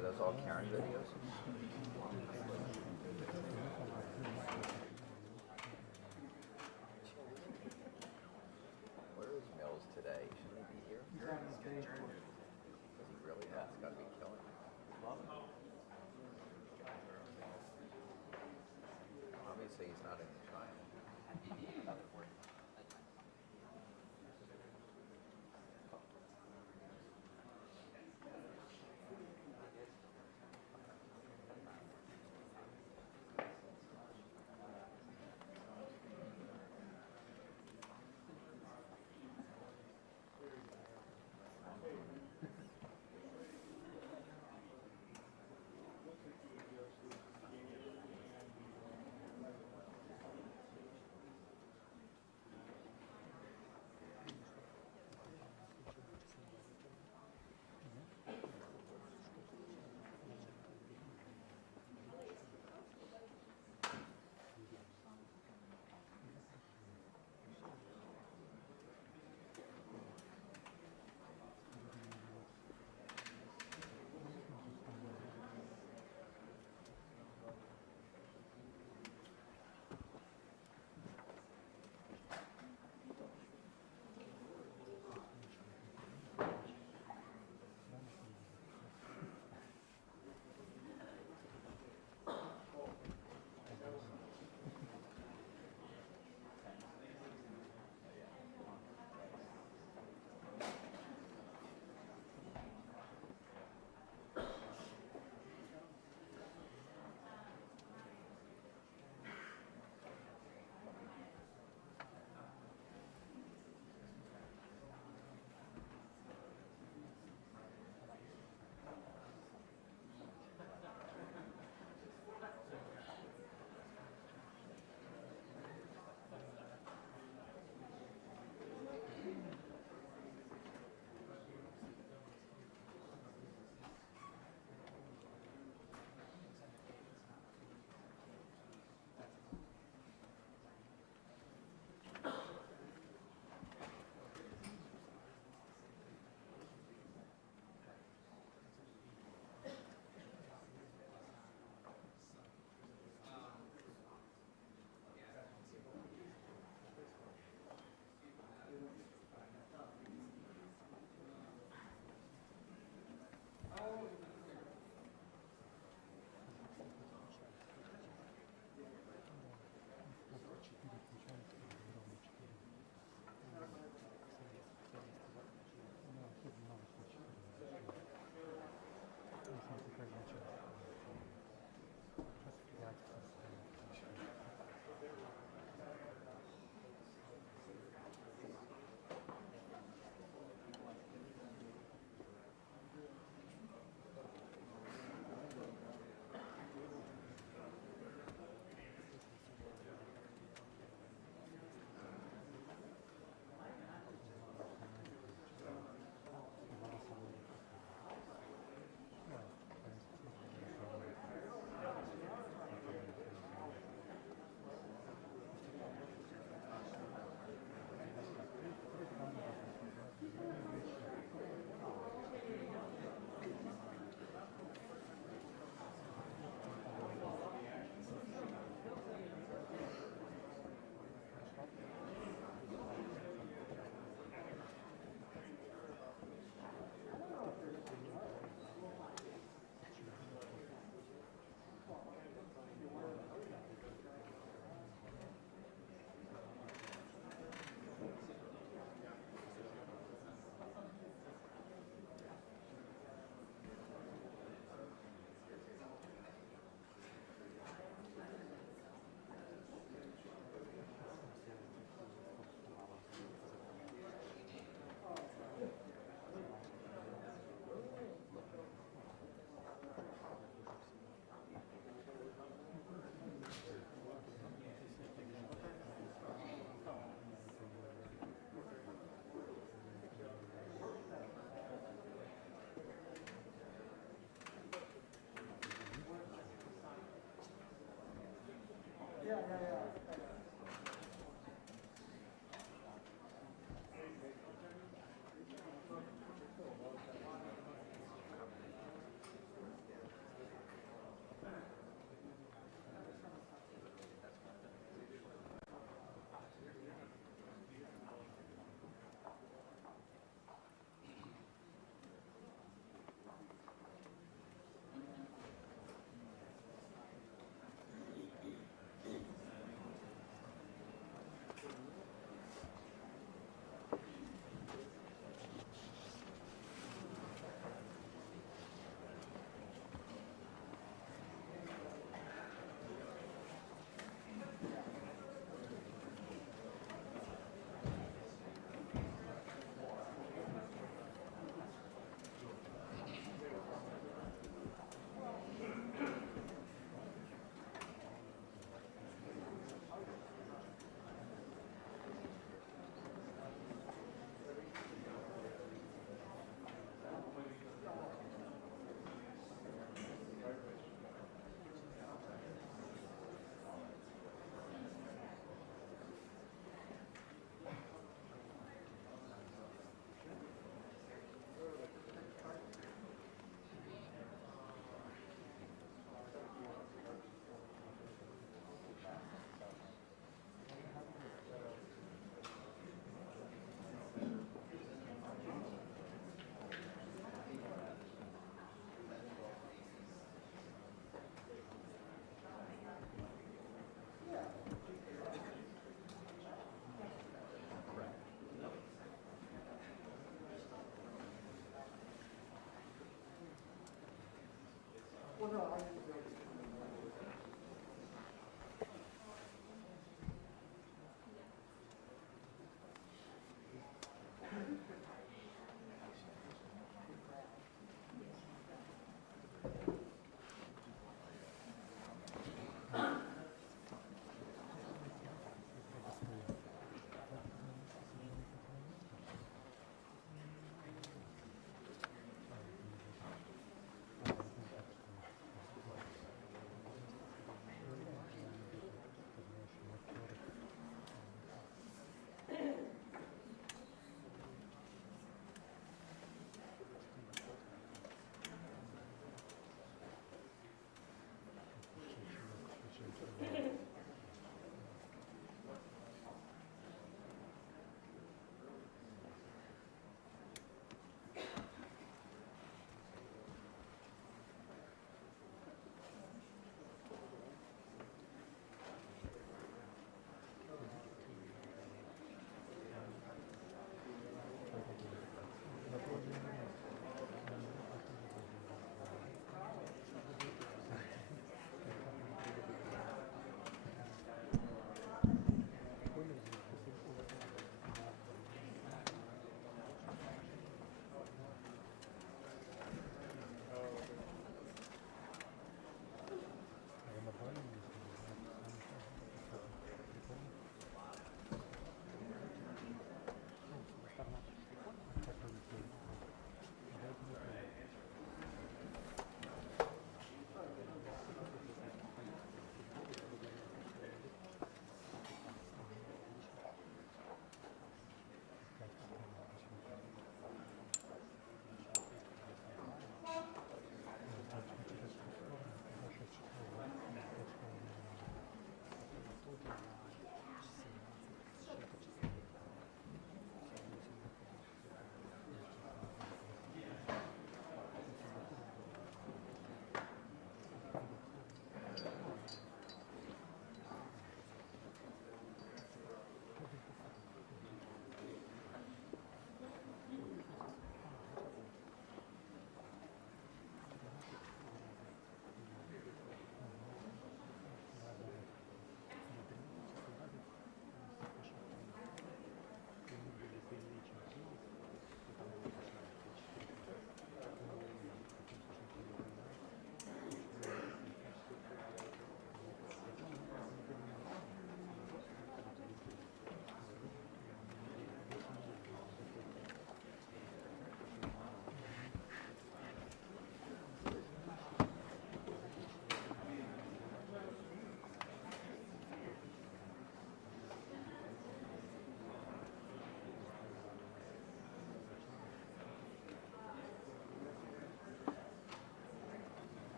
Are those all Karen videos? Where is Mills today? Shouldn't he be here? Does he really? That's got to be killing him. Obviously, he's not in China.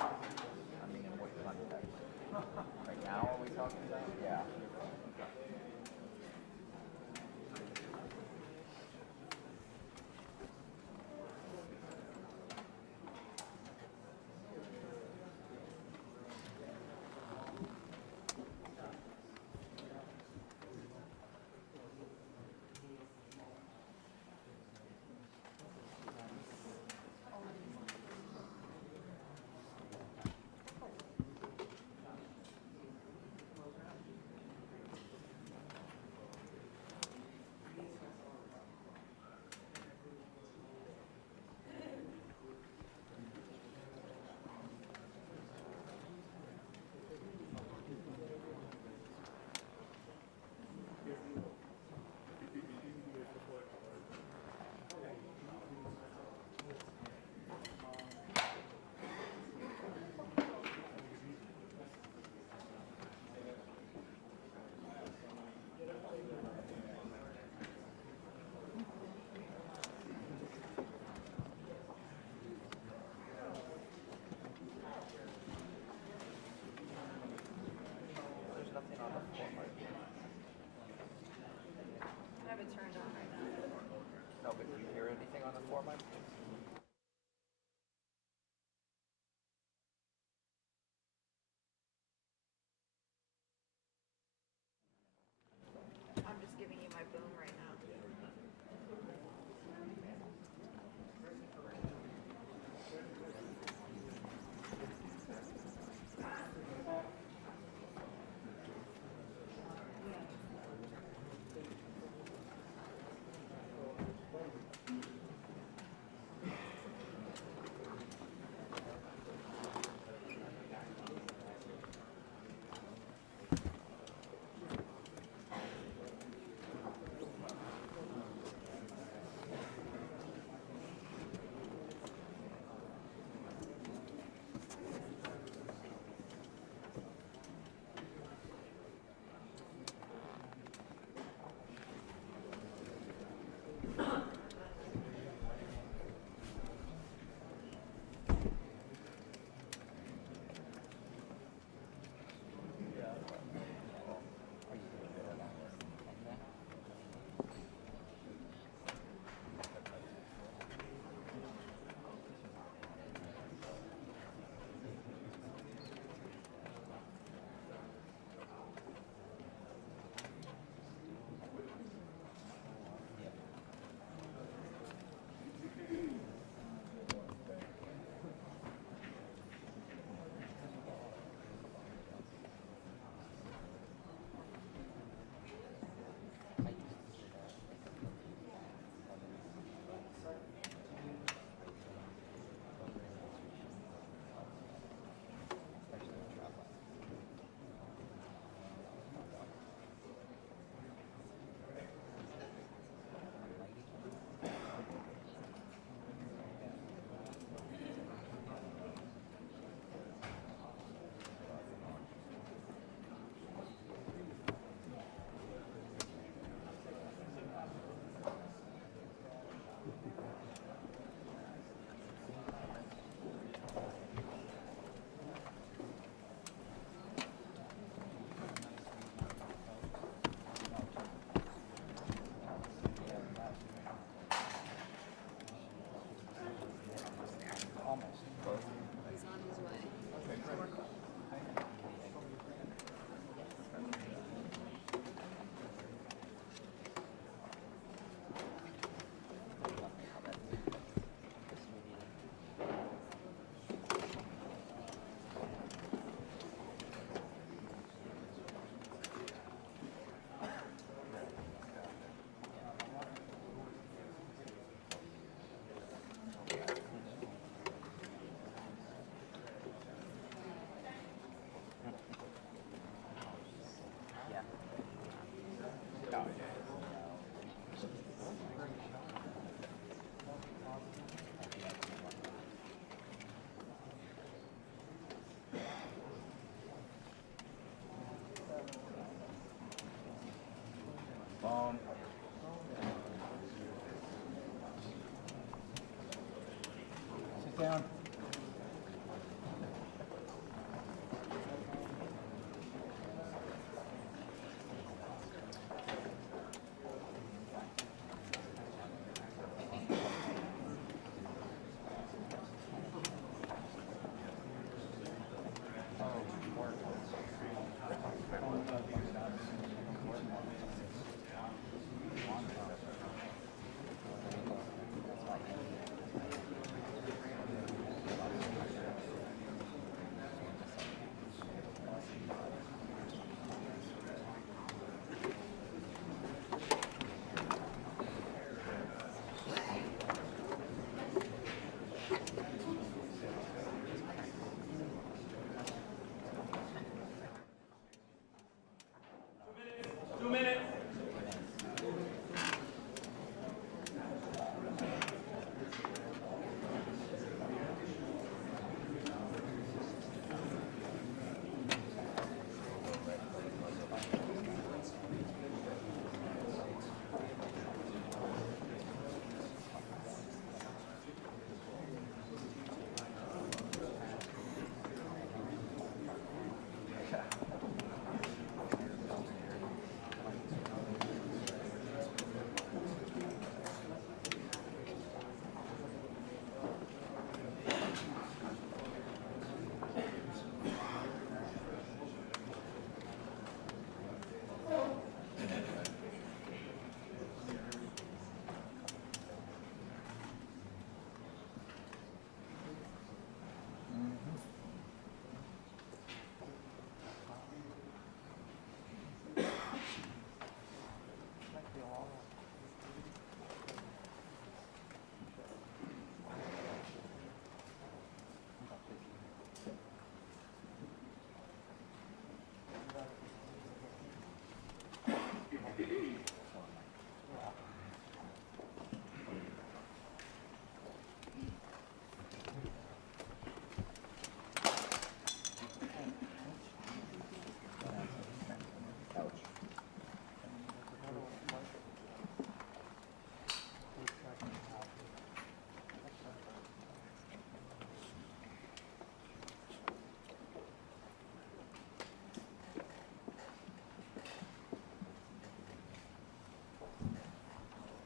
I mean, in what context? Right now, are we talking about? Yeah. There's nothing on the floor. I have it turned on right now. No, but do you hear anything on the floor, Mike? I'm just giving you my boom right now. He's on his way. Phone. Sit down.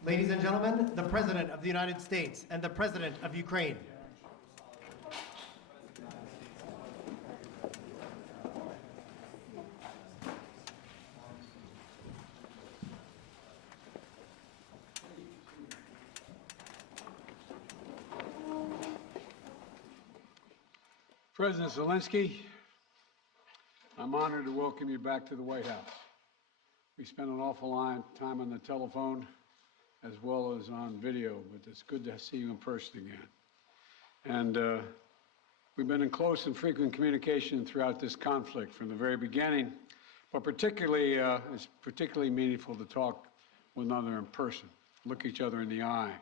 Ladies and gentlemen, the President of the United States and the President of Ukraine. President Zelenskyy, I'm honored to welcome you back to the White House. We spent an awful lot of time on the telephone as well as on video, but it's good to see you in person again. And we've been in close and frequent communication throughout this conflict from the very beginning, but it's particularly meaningful to talk with one another in person, look each other in the eye,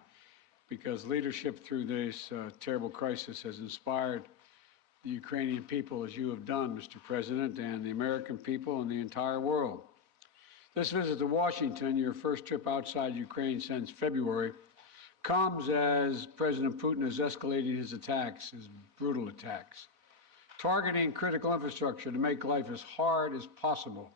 because leadership through this terrible crisis has inspired the Ukrainian people, as you have done, Mr. President, and the American people and the entire world. This visit to Washington, your first trip outside Ukraine since February, comes as President Putin has escalated his attacks, his brutal attacks, targeting critical infrastructure to make life as hard as possible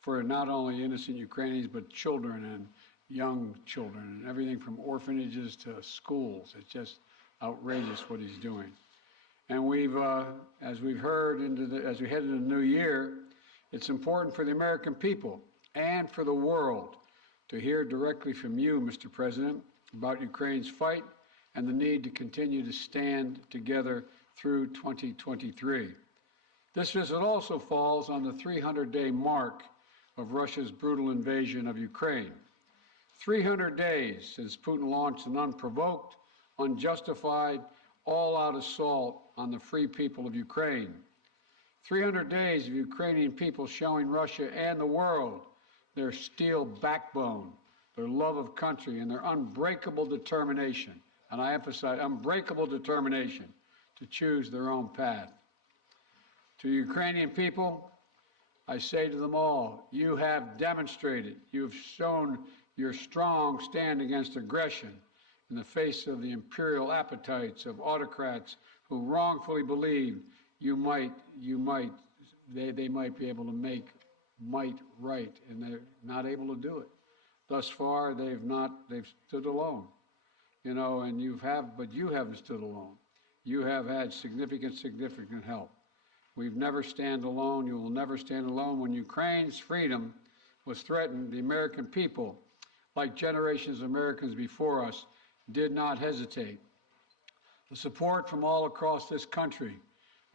for not only innocent Ukrainians, but children and young children, and everything from orphanages to schools. It's just outrageous what he's doing. And as we've heard, as we head into the new year, it's important for the American people and for the world to hear directly from you, Mr. President, about Ukraine's fight and the need to continue to stand together through 2023. This visit also falls on the 300-day mark of Russia's brutal invasion of Ukraine. 300 days since Putin launched an unprovoked, unjustified, all-out assault on the free people of Ukraine. 300 days of Ukrainian people showing Russia and the world their steel backbone, their love of country, and their unbreakable determination, and I emphasize unbreakable determination, to choose their own path. To Ukrainian people, I say to them all, you have demonstrated, you have shown your strong stand against aggression in the face of the imperial appetites of autocrats who wrongfully believe they might be able to make might right, and they're not able to do it. Thus far, they've stood alone, and but you haven't stood alone. You have had significant help. We've never stand alone. You will never stand alone. When Ukraine's freedom was threatened, the American people, like generations of Americans before us, did not hesitate. The support from all across this country,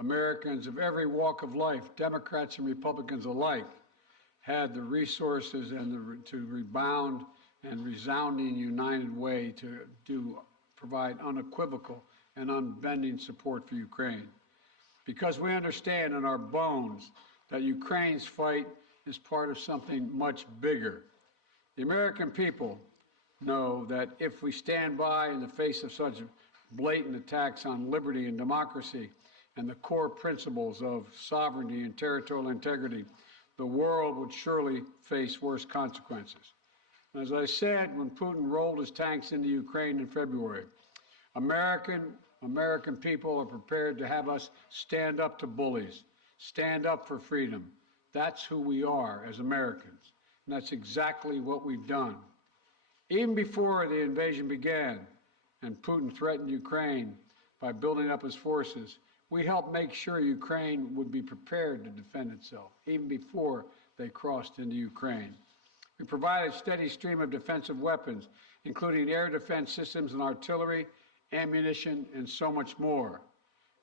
Americans of every walk of life, Democrats and Republicans alike, had the resources and to rebound and resounding united way to provide unequivocal and unbending support for Ukraine. Because we understand in our bones that Ukraine's fight is part of something much bigger. The American people know that if we stand by in the face of such blatant attacks on liberty and democracy and the core principles of sovereignty and territorial integrity, the world would surely face worse consequences. And as I said, when Putin rolled his tanks into Ukraine in February, American people are prepared to have us stand up to bullies, stand up for freedom. That's who we are as Americans, and that's exactly what we've done. Even before the invasion began and Putin threatened Ukraine by building up his forces, we helped make sure Ukraine would be prepared to defend itself, even before they crossed into Ukraine. We provided a steady stream of defensive weapons, including air defense systems and artillery, ammunition, and so much more.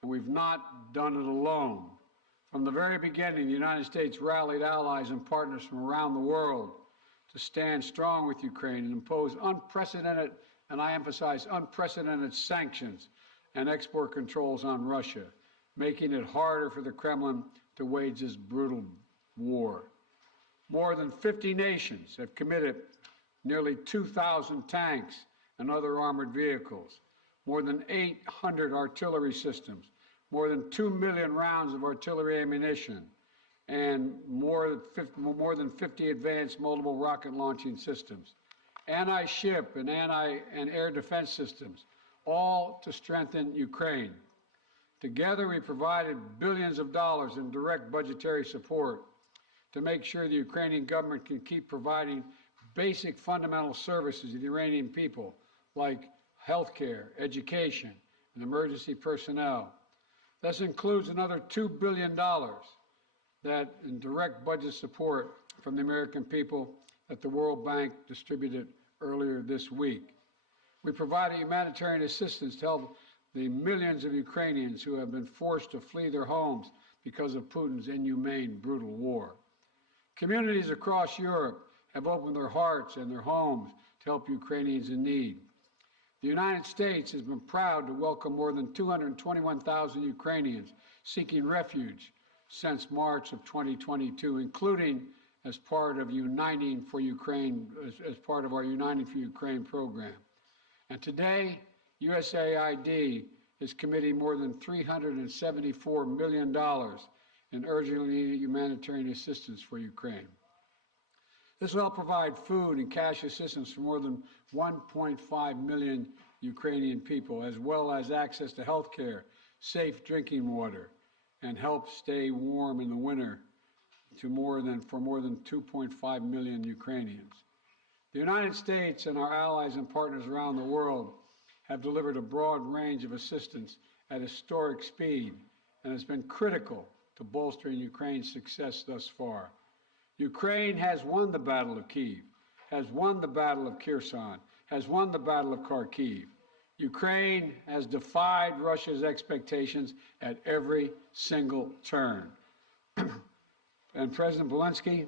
And we've not done it alone. From the very beginning, the United States rallied allies and partners from around the world to stand strong with Ukraine and impose unprecedented, and I emphasize unprecedented, sanctions and export controls on Russia, making it harder for the Kremlin to wage this brutal war. More than 50 nations have committed nearly 2,000 tanks and other armored vehicles, more than 800 artillery systems, more than 2 million rounds of artillery ammunition, and more than 50 advanced multiple rocket launching systems, anti-ship and air defense systems, all to strengthen Ukraine. Together, we provided billions of dollars in direct budgetary support to make sure the Ukrainian government can keep providing basic fundamental services to the Iranian people, like health care, education, and emergency personnel. This includes another $2 billion that in direct budget support from the American people that the World Bank distributed earlier this week. We provided humanitarian assistance to help the millions of Ukrainians who have been forced to flee their homes because of Putin's inhumane, brutal war. Communities across Europe have opened their hearts and their homes to help Ukrainians in need. The United States has been proud to welcome more than 221,000 Ukrainians seeking refuge since March of 2022, including as part of Uniting for Ukraine, as part of our Uniting for Ukraine program. And today, USAID is committing more than $374 million in urgently needed humanitarian assistance for Ukraine. This will help provide food and cash assistance for more than 1.5 million Ukrainian people, as well as access to health care, safe drinking water, and help stay warm in the winter for more than 2.5 million Ukrainians. The United States and our allies and partners around the world have delivered a broad range of assistance at historic speed and has been critical to bolstering Ukraine's success thus far. Ukraine has won the Battle of Kyiv, has won the Battle of Kherson, has won the Battle of Kharkiv. Ukraine has defied Russia's expectations at every single turn. And President Zelenskyy,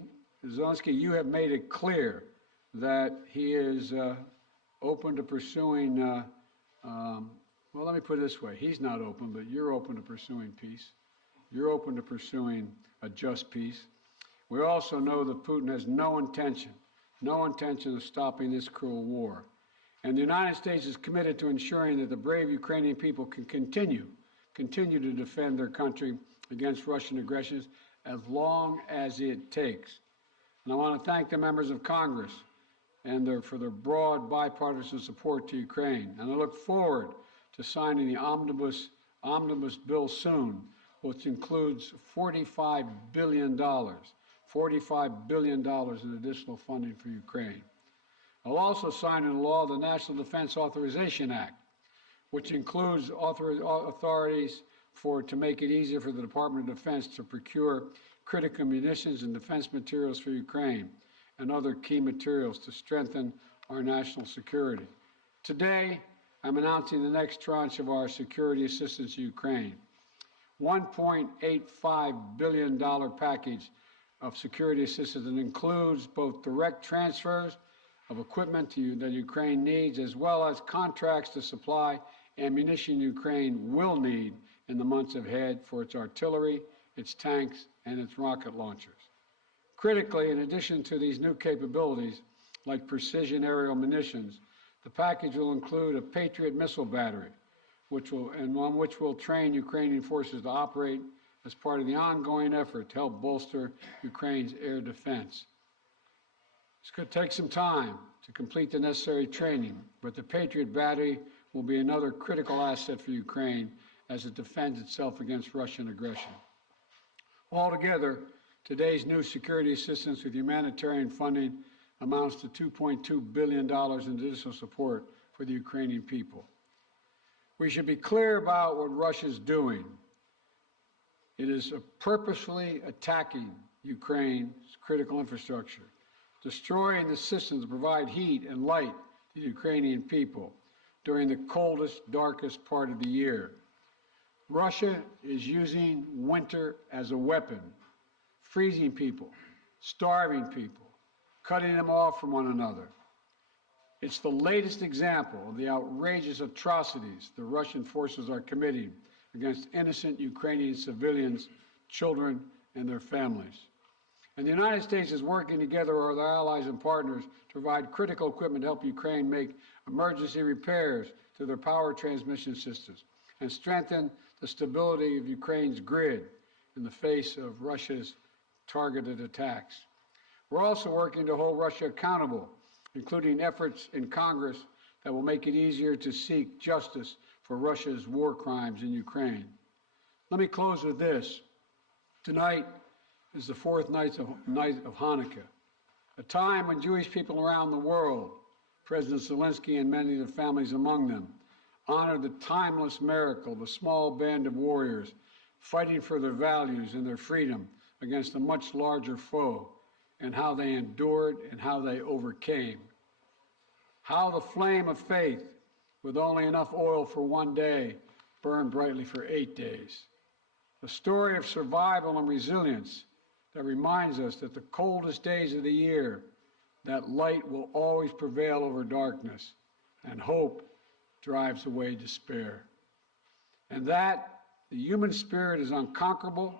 you have made it clear that he is open to pursuing, well, let me put it this way. He's not open, but you're open to pursuing peace. You're open to pursuing a just peace. We also know that Putin has no intention of stopping this cruel war. And the United States is committed to ensuring that the brave Ukrainian people can continue to defend their country against Russian aggression as long as it takes. And I want to thank the members of Congress for their broad bipartisan support to Ukraine. And I look forward to signing the omnibus bill soon, which includes $45 billion in additional funding for Ukraine. I'll also sign into law the National Defense Authorization Act, which includes authorities to make it easier for the Department of Defense to procure critical munitions and defense materials for Ukraine and other key materials to strengthen our national security. Today, I'm announcing the next tranche of our security assistance to Ukraine. $1.85 billion package of security assistance that includes both direct transfers of equipment that Ukraine needs, as well as contracts to supply ammunition Ukraine will need in the months ahead for its artillery, its tanks, and its rocket launchers. Critically, in addition to these new capabilities, like precision aerial munitions, the package will include a Patriot missile battery, which will train Ukrainian forces to operate as part of the ongoing effort to help bolster Ukraine's air defense. It's going to take some time to complete the necessary training, but the Patriot battery will be another critical asset for Ukraine as it defends itself against Russian aggression. Altogether, today's new security assistance with humanitarian funding amounts to $2.2 billion in additional support for the Ukrainian people. We should be clear about what Russia is doing. It is purposefully attacking Ukraine's critical infrastructure, destroying the systems that provide heat and light to the Ukrainian people during the coldest, darkest part of the year. Russia is using winter as a weapon, freezing people, starving people, cutting them off from one another. It's the latest example of the outrageous atrocities the Russian forces are committing against innocent Ukrainian civilians, children, and their families. And the United States is working together with our allies and partners to provide critical equipment to help Ukraine make emergency repairs to their power transmission systems and strengthen the stability of Ukraine's grid in the face of Russia's targeted attacks. We're also working to hold Russia accountable, including efforts in Congress that will make it easier to seek justice for Russia's war crimes in Ukraine. Let me close with this. Tonight is the fourth night of Hanukkah, a time when Jewish people around the world, President Zelenskyy and many of the families among them, honored the timeless miracle of a small band of warriors fighting for their values and their freedom against a much larger foe, and how they endured and how they overcame. How the flame of faith, with only enough oil for one day, burned brightly for 8 days. A story of survival and resilience that reminds us that the coldest days of the year, that light will always prevail over darkness, and hope drives away despair. And that the human spirit is unconquerable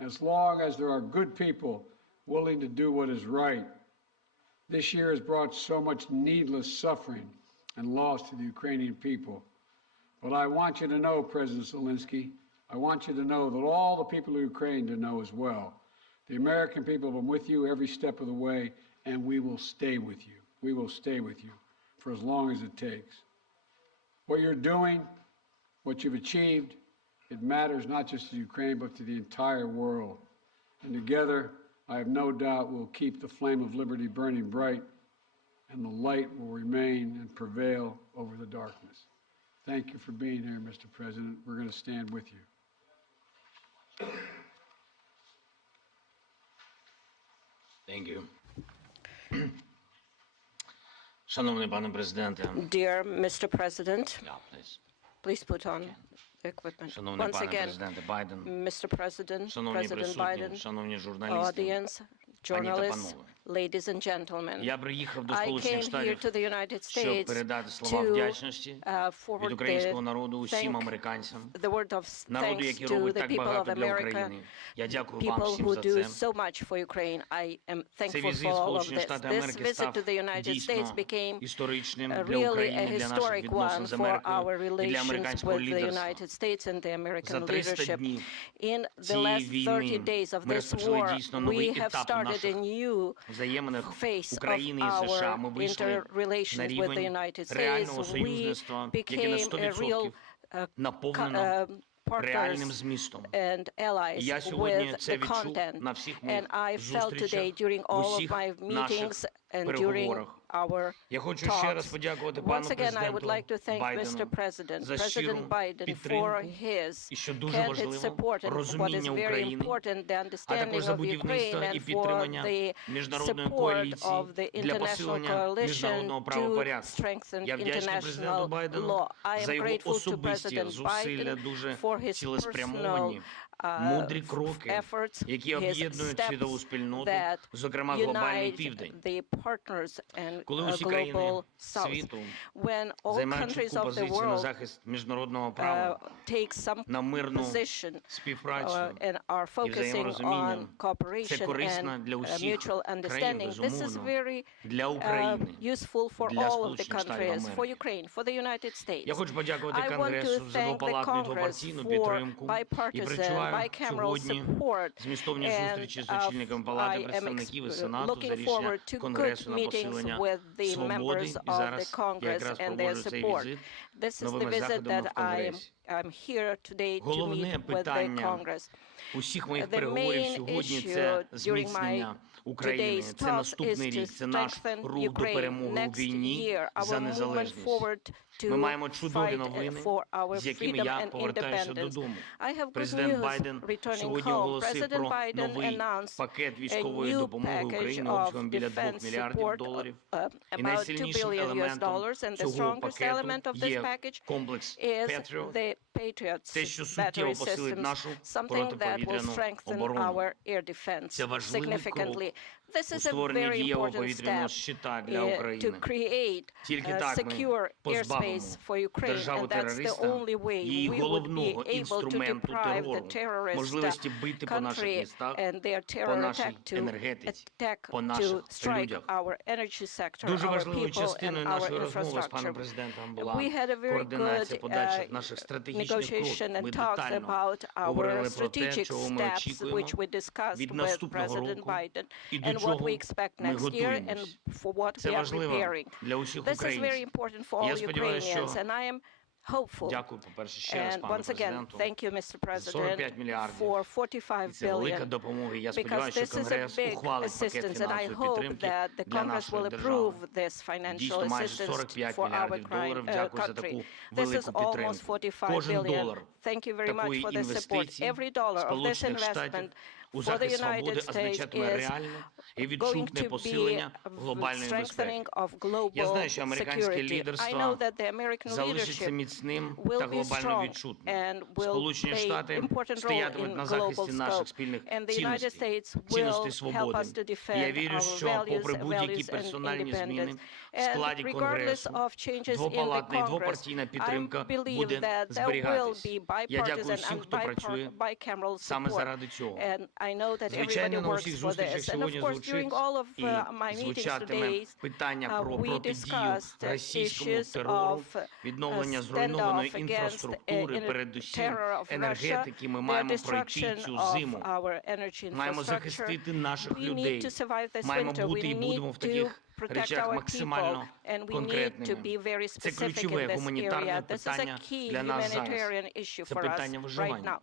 as long as there are good people willing to do what is right. This year has brought so much needless suffering and loss to the Ukrainian people. But I want you to know, President Zelenskyy, I want you to know that all the people of Ukraine to know as well. The American people have been with you every step of the way, and we will stay with you. We will stay with you for as long as it takes. What you're doing, what you've achieved, it matters not just to Ukraine, but to the entire world. And together, I have no doubt we'll keep the flame of liberty burning bright, and the light will remain and prevail over the darkness. Thank you for being here, Mr. President. We're going to stand with you. Thank you. Шановний пане президенте. Dear Mr. President, Yeah, please. please put on the equipment. Шановний Once пане again, президенте Байден. Mr. President, Шановні President присутні, Biden, шановні журналісти. audience, Пані та journalists, панове. ladies and gentlemen. Я приїхав до I Сполучених came here Штатів, to the United щоб States передати слова to вдячності forward від українського народу усім американцям, the word of народу, thanks який to робить the так people of багато для America, України. Я дякую вам people всім who за do це. so much for Ukraine. I am Цей thankful візит for в all of Сполучені this. Штати This Америки visit став to the United States дійсно became історичним для really a України, для наших historic відносин one з for Америкою our і для relations американського with the лідерства. United States and the American За 300 leadership. днів In the цієї last 30 війни days of ми this розпочали war, дійсно новий we have етап у started a наших new взаєминах phase of України і США. Ми our вийшли на interrelations with the рівень United States. реального We союзництва, яке на became a real 100% наповнено реальним partners змістом. and allies І я сьогодні with це the відчув content. на всіх моїх And I felt today зустрічах, during в all of усіх my наших meetings and during переговорах. our Я хочу ще раз talks. подякувати пану Once again, I would президенту like to thank Mr. Байдену President, за щиру President Biden, for підтримку his і, що дуже candid важливо, support and what is розуміння very України, important, the а understanding також за of Ukraine будівництво і and for підтримання the міжнародної support коаліції of the для international посилення coalition міжнародного to правопорядку. strengthen Я вдячний президенту international Байдену law. I за am його grateful to особисті President зусилля, Biden дуже for his цілеспрямовані, personal мудрі кроки, efforts, які his об'єднують steps світову спільноту, that зокрема глобальний unite південь. the partners and Коли усі країни global south. світу When all займають countries чітку of the позицію на world захист міжнародного права, take some на мирну position співпрацю and are і focusing взаєморозуміння, on це cooperation корисно для and усіх mutual країн, understanding. This is безумовно, very для України, useful for для all of the Сполучених Штатів countries, for Америки. Ukraine, for the United States. Я хочу подякувати I want to Конгресу за thank the двопалатну і Congress двопартійну for підтримку і bipartisan, причуваю bicameral сьогодні support. змістовні And зустрічі з очільником Палати I am представників і Сенату за looking рішення forward to good Конгресу на meetings посилення with the свободи. members І of the зараз я Congress якраз and their проводжу цей support. візит This is the новими visit заходами that в Конгресі. I'm here today to Головне meet with the питання Congress. усіх моїх The переговорів main сьогодні issue це during зміцнення України. today's Це talks наступний is to рік, це наш strengthen рух до Ukraine. перемоги у Next війні year, за our movement незалежність. forward to Ми маємо чудові fight новини, for our з якими freedom я and повертаюся independence. додому. I have good Президент news Байден returning сьогодні home. оголосив President про Biden новий announced пакет a військової new допомоги package Україні of обсягом біля $2 defense мільярдів support, доларів. І about $2 найсильнішим billion елементом and the цього strongest пакету element of this є package комплекс is Patriot, the Patriots те, що battery суттєво посилить systems, нашу something that will протиповітряну strengthen оборону. our air defense Це важливий significantly. This у is a створенні very дієвого important повітряного step щита для to України. create Тільки так ми secure позбавимо airspace for Ukraine, державу and that's the терориста only way її we would be головного able to інструменту deprive the терору, terrorist можливості бити по наших country містах, and their по terror нашій attack to енергетиці, по to наших strike людях. our energy sector, Дуже our важливою people, частиною and our нашої розмови з паном infrastructure. президентом була We had a very координація good подальших наших стратегічних negotiation кроків. Ми and talks детально about our говорили про те, strategic чого ми steps, очікуємо which we discussed від with наступного President року Biden, і до and what чого we expect ми next year, and готуємось. for what Це we are важливо preparing. для усіх This is very українців. important for all Я сподіваюся, Ukrainians, що and I am hopeful. Дякую, по-перше, ще раз And пану once again, президенту. thank you, Mr. За 45 President, мільярдів. for І 45 це велика billion, допомога. І я because сподіваюся, що this is a Конгрес big ухвалить пакет assistance, and I фінансової hope підтримки that the для Congress нашої will держави. approve this financial Дійсно, майже assistance 45 for our мільярдів доларів. Дякую за country. таку This is велику almost підтримку. 45 Кожен billion. долар Thank you very much такої for this support. інвестиції Every dollar of this Сполучених Штатів investment у for the захист United свободи States означатиме is реальне і going відчутне to be посилення глобальної безпеки. strengthening of Я знаю, global що американське security. I лідерство know that the American залишиться leadership міцним та will be глобально strong відчутним. and will Сполучені play Штати important role стоятимуть in на global захисті наших scope. спільних And the United цінностей, States will цінностей help свободи. us to І я defend вірю, our що values, попри будь-які values and персональні зміни independence. в And складі regardless Конгресу, of changes in the двопалатна і Congress, двопартійна I підтримка believe буде that there will зберігатись. be Я дякую bipartisan всім, and хто працює bicameral саме support. заради цього. And I know that everybody Звичайно, на works усіх for зустрічах this. And of сьогодні course, during звучить all of і my meetings звучатиме today, питання про we протидію discussed російському issues терору, of відновлення зруйнованої standoff against інфраструктури, передусім terror of Russia, енергетики. Ми the маємо пройти destruction цю of зиму. our energy Маємо infrastructure. захистити наших We need людей. to survive this Маємо winter. бути і We будемо need в to таких protect речах our people, максимально and we need to конкретними. be very Це specific in ключове this гуманітарне area. This is a питання key для нас зараз. humanitarian issue Це for us питання right виживання. now.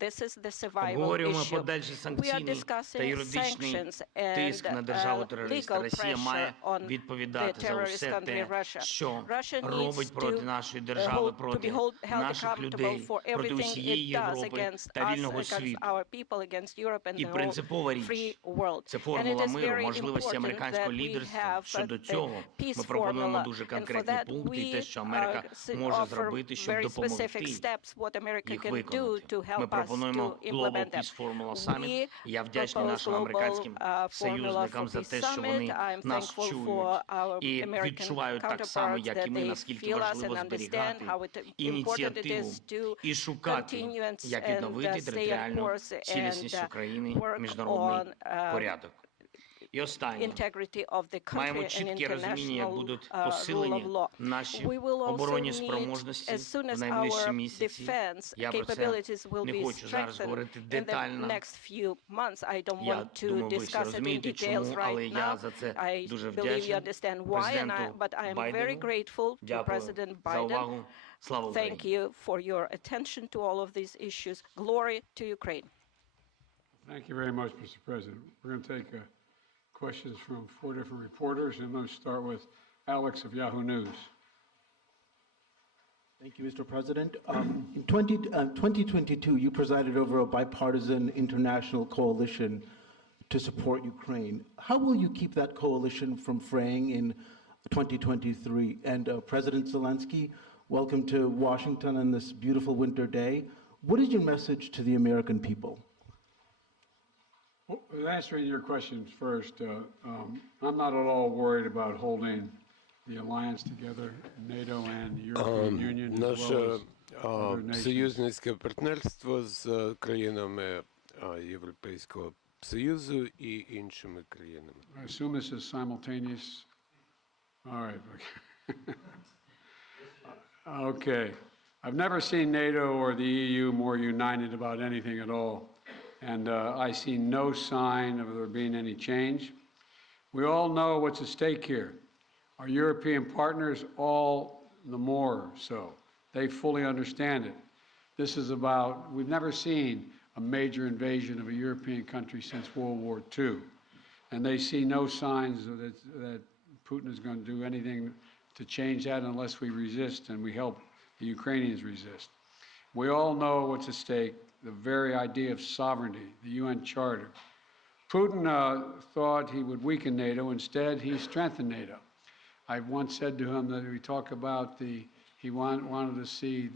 This is the survival Обговорюємо issue. подальший We are санкційний та discussing юридичний sanctions тиск на and державу-терориста. legal Росія pressure має on відповідати the за terrorist усе country те, Russia. що Russia робить needs проти to нашої держави, проти held наших accountable людей, for проти everything усієї it does Європи against та us, вільного against світу. our people, against Europe and І the whole принципова річ free world. – це And it формула is миру, very можливості important американського that we лідерства. have Щодо the цього peace ми пропонуємо formula, дуже and for конкретні that пункти, і те, що we Америка може offer зробити, щоб very допомогти specific steps what America їх can do виконати. to help Ми us пропонуємо to Global implement them. Peace Formula Summit. We І я вдячний propose нашим global американським formula союзникам for за peace те, що вони summit. I'm нас thankful чують for our і American відчувають так само, counterparts як і that ми, they наскільки feel us важливо and understand зберігати how important it ініціативу is to і шукати, continue як and відновити stay on територіальну course цілісність and України, work міжнародний on порядок. І останнє. integrity of the Маємо country and чітке розуміння, як international будуть rule посилені of law. наші We will also оборонні need, спроможності as soon as в найближчі our місяці. defense Я про це capabilities will не be хочу зараз strengthened говорити in the детально. next few months. I don't Я want to думаю, ви всі discuss it in розумієте, details чому, але right я now. за це I дуже believe you вдячний understand why, президенту but I am very Байдену. grateful to Дякую President за Biden. увагу. Слава Thank Україні! you for your attention to all of these issues. Glory to Ukraine. Thank you very much, Mr. President. We're going to take questions from 4 different reporters, and let's start with Alex of Yahoo News. Thank you, Mr. President. In 2022, you presided over a bipartisan international coalition to support Ukraine. How will you keep that coalition from fraying in 2023? And President Zelenskyy, welcome to Washington on this beautiful winter day. What is your message to the American people? Well, answering your questions first, I'm not at all worried about holding the alliance together, NATO and the European Union, as Наше well as other nations. союзницьке партнерство з країнами Європейського Союзу і іншими країнами. I assume this is simultaneous. All right. Okay. I've never seen NATO or the EU more united about anything at all. And I see no sign of there being any change. We all know what's at stake here. Our European partners, all the more so. They fully understand it. This is about, we've never seen a major invasion of a European country since World War II. And they see no signs that Putin is going to do anything to change that unless we resist and we help the Ukrainians resist. We all know what's at stake, the very idea of sovereignty, the UN Charter. Putin thought he would weaken NATO. Instead, he strengthened NATO. I once said to him that we talk about he wanted to see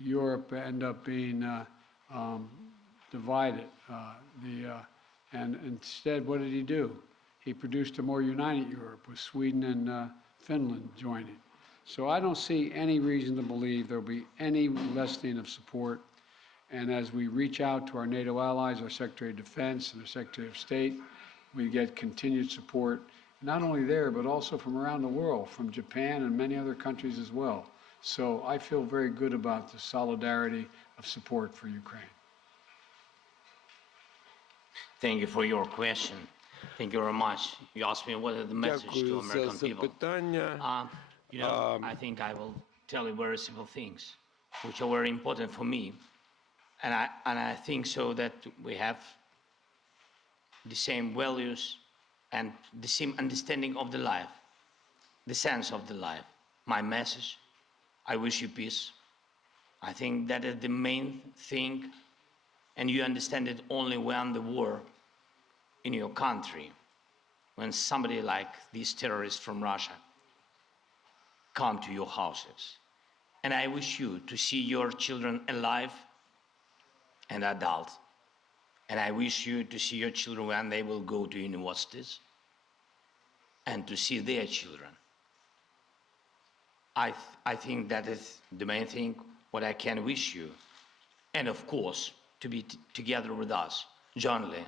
Europe end up being divided. And instead, what did he do? He produced a more united Europe with Sweden and Finland joining. So I don't see any reason to believe there will be any lessening of support. And as we reach out to our NATO allies, our Secretary of Defense and our Secretary of State, we get continued support, not only there, but also from around the world, from Japan and many other countries as well. So I feel very good about the solidarity of support for Ukraine. Thank you for your question. Thank you very much. You asked me what is the message to Дякую за American people. запитання. You know, I think I will tell you very simple things, which are very important for me. And I think so that we have the same values and the same understanding of the life, the sense of the life. My message, I wish you peace. I think that is the main thing, and you understand it only when the war in your country, when somebody like these terrorists from Russia come to your houses. And I wish you to see your children alive and adult. And I wish you to see your children when they will go to universities and to see their children. I think that is the main thing what I can wish you. And of course, to be together with us, jointly,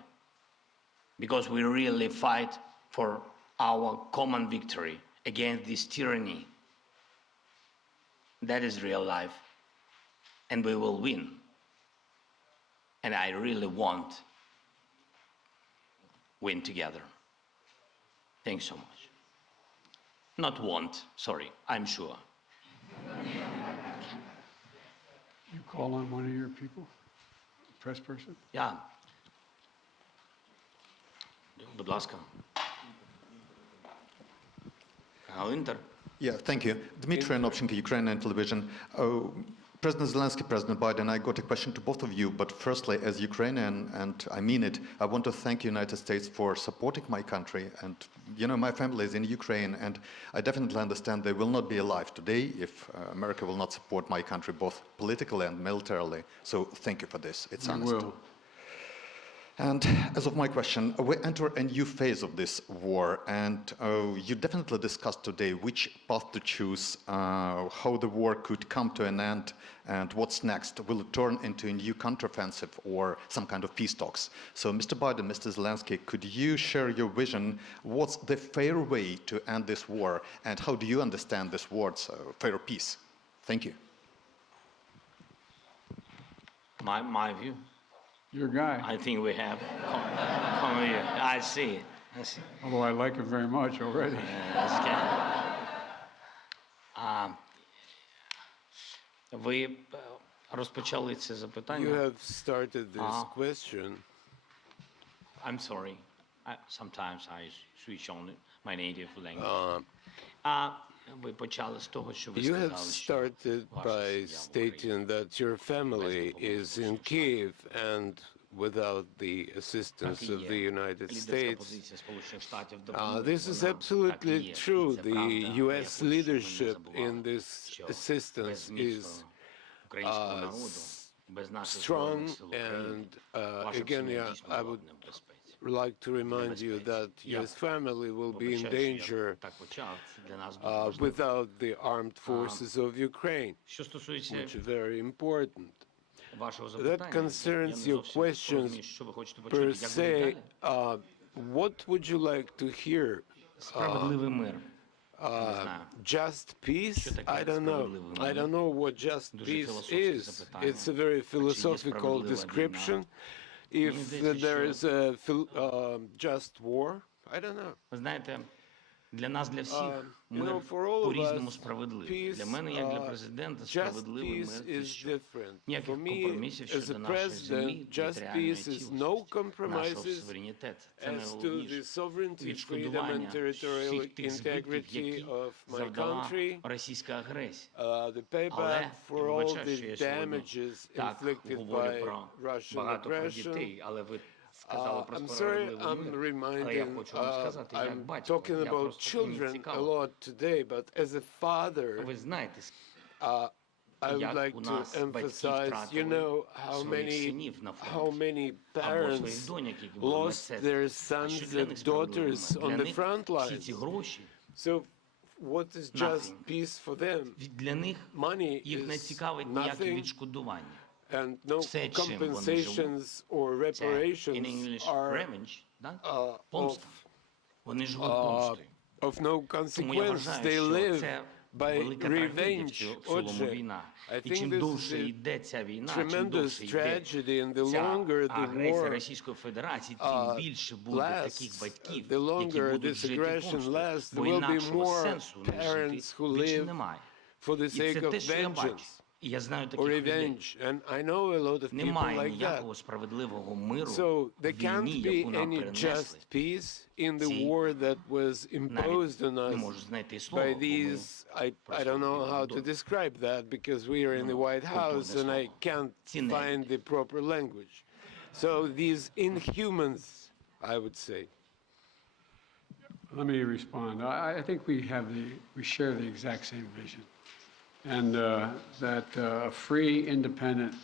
because we really fight for our common victory against this tyranny. That is real life, and we will win. And I really want win together. Thanks so much. Not want, sorry, I'm sure. You call on one of your people, press person? Yeah. Будь ласка. Інтер. Yeah, thank you. Dmitry Anopchenko, Ukrainian television. President Zelensky, President Biden, I got a question to both of you, but firstly, as Ukrainian, and I mean it, I want to thank the United States for supporting my country. And, you know, my family is in Ukraine, and I definitely understand they will not be alive today if America will not support my country, both politically and militarily. So thank you for this. It's honest. Will. And as of my question, we enter a new phase of this war, and you definitely discussed today which path to choose, how the war could come to an end, and what's next. Will it turn into a new counteroffensive or some kind of peace talks? So, Mr. Biden, Mr. Zelensky, could you share your vision? What's the fair way to end this war, and how do you understand this word's fair peace? Thank you. My view. Your guy. I think we have. Come here. I see. Although I like him very much already. Ви розпочали це запитання. You have started this question. I'm sorry. Sometimes I switch on my native language. Ви почали з того, що ви You have сказали, що started ваша by сім'я в stating that your family is in Kiev and without the assistance of the United States. This is absolutely true. The U.S. leadership in this assistance is strong, and again, I would like to remind you that your family will be in danger without the armed forces of Ukraine, which is very important. That concerns your questions per se. What would you like to hear? Справедливий мир. Just peace? I don't know. I don't know what just peace is. It's a very philosophical description. If there is a just war, I don't know. Ви знаєте, для нас, для всіх, мир по-різному справедливий. Для мене, як для президента, справедливий мир – це що? Ніяких компромісів щодо нашої землі, територіальної цілісності, нашого суверенітету. Це найголовніше. Відшкодування всіх тих збитків, які завдала російська агресія. Але, я вибачаю, що я сьогодні так говорю про багато про дітей, але ви сказали про справедливий мир, але я хочу вам сказати, як батько, я просто мені цікаво. Ви знаєте, як у нас батьки втратили своїх синів на фронті, або своїх доньок, які були мистецтві. А що для них справедливий мир? Для них всі ці гроші для них їх не цікавить ніяке відшкодування. And no compensations or reparations are of no consequence. They live by велика трагедія в revenge. цілому Отже, війна. I І think чим this довше is йде ця війна, a чим tremendous довше йде tragedy, and the ця longer the агресія war Російської Федерації, тим більше буде таких lasts, батьків, the які longer будуть this жити aggression помстою. lasts, Бо there will be інакшого more сенсу не жити parents who більше live немає. for the І sake це of те, що я бачу. vengeance І я знаю or таких людей. revenge. And I know a lot of people Немає like that. ніякого справедливого миру So в there can't війні, be яку нам any перенесли. just peace in the Ці war that was imposed on навіть не us можу знайти слова, by бо ми these, I don't know how to describe that because we are in the White House and I can't find the proper language. So these inhumans, I would say. Let me respond. I think we share the exact same vision. And that a free, independent,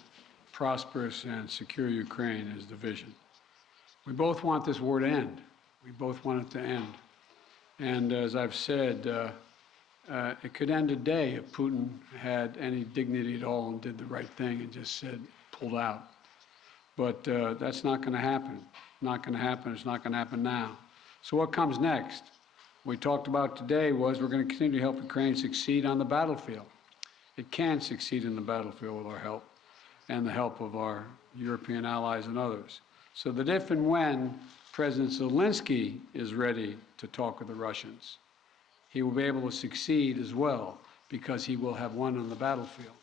prosperous, and secure Ukraine is the vision. We both want this war to end. We both want it to end. And as I've said, it could end today if Putin had any dignity at all and did the right thing and just said, pulled out. But that's not going to happen. Not going to happen. It's not going to happen now. So what comes next? What we talked about today was we're going to continue to help Ukraine succeed on the battlefield. It can succeed in the battlefield with our help and the help of our European allies and others. So that if and when President Zelenskyy is ready to talk with the Russians, he will be able to succeed as well because he will have won on the battlefield.